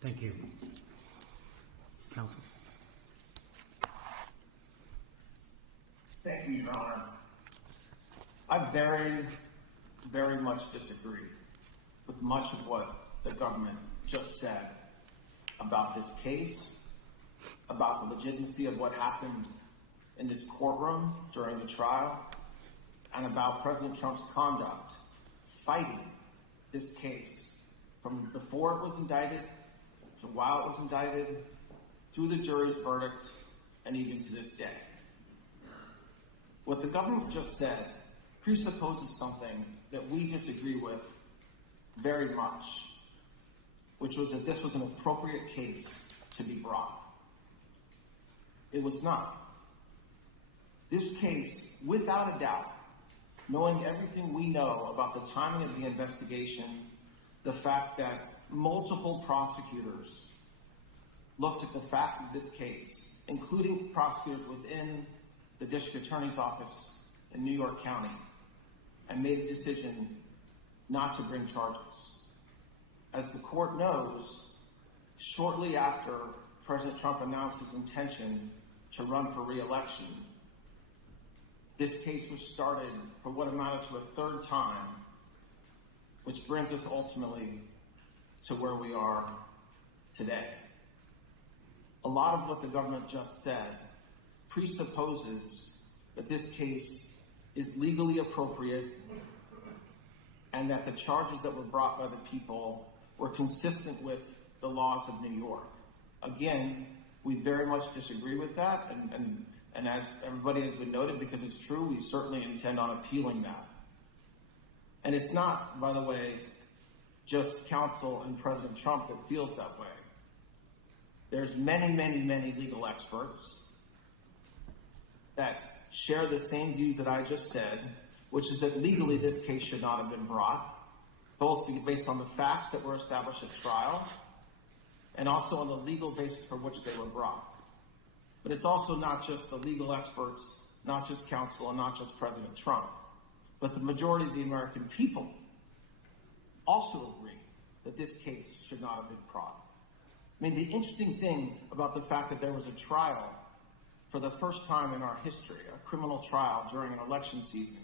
Thank you. Counsel. Thank you, Your Honor. I very much disagree with much of what the government just said about this case, about the legitimacy of what happened in this courtroom during the trial, and about President Trump's conduct fighting this case from before it was indicted to while it was indicted, through the jury's verdict, and even to this day. What the government just said presupposes something that we disagree with very much, which was that this was an appropriate case to be brought. It was not. This case, without a doubt, knowing everything we know about the timing of the investigation, the fact that multiple prosecutors looked at the fact of this case, including prosecutors within the district attorney's office in New York County, and made a decision not to bring charges. As the court knows, shortly after President Trump announced his intention to run for re-election, this case was started for what amounted to a third time, which brings us ultimately to where we are today. A lot of what the government just said presupposes that this case is legally appropriate and that the charges that were brought by the people were consistent with the laws of New York. Again, we very much disagree with that, and as everybody has been noted, because it's true, we certainly intend on appealing that. And it's not, by the way, just counsel and President Trump that feels that way. There's many legal experts that share the same views that I just said, which is that legally this case should not have been brought, both based on the facts that were established at trial and also on the legal basis for which they were brought. But it's also not just the legal experts, not just counsel, and not just President Trump, but the majority of the American people also agree that this case should not have been brought. I mean, the interesting thing about the fact that there was a trial for the first time in our history, a criminal trial during an election season,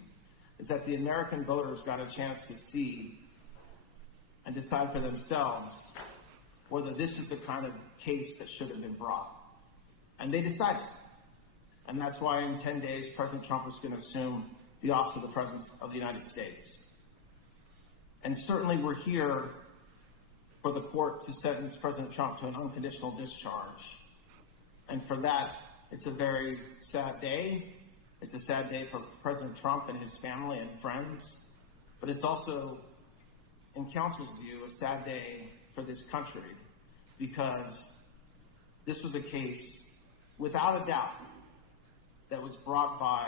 is that the American voters got a chance to see and decide for themselves whether this is the kind of case that should have been brought. And they decided. And that's why in 10 days, President Trump was going to assume the office of the President of the United States. And certainly we're here for the court to sentence President Trump to an unconditional discharge. And for that, it's a very sad day. It's a sad day for President Trump and his family and friends. But it's also, in counsel's view, a sad day for this country, because this was a case, without a doubt, that was brought by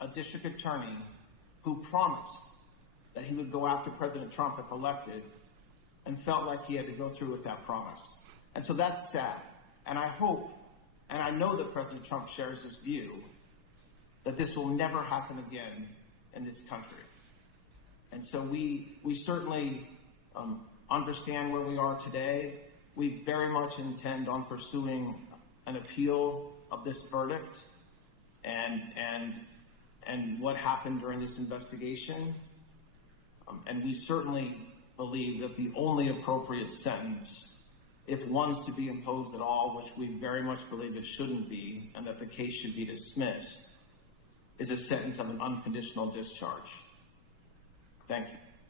a district attorney who promised that he would go after President Trump if elected, and felt like he had to go through with that promise. And so that's sad. And I hope, and I know that President Trump shares this view, that this will never happen again in this country. And so we certainly understand where we are today. We very much intend on pursuing an appeal of this verdict and what happened during this investigation. And we certainly believe that the only appropriate sentence, if one's to be imposed at all, which we very much believe it shouldn't be, and that the case should be dismissed, is a sentence of an unconditional discharge. Thank you.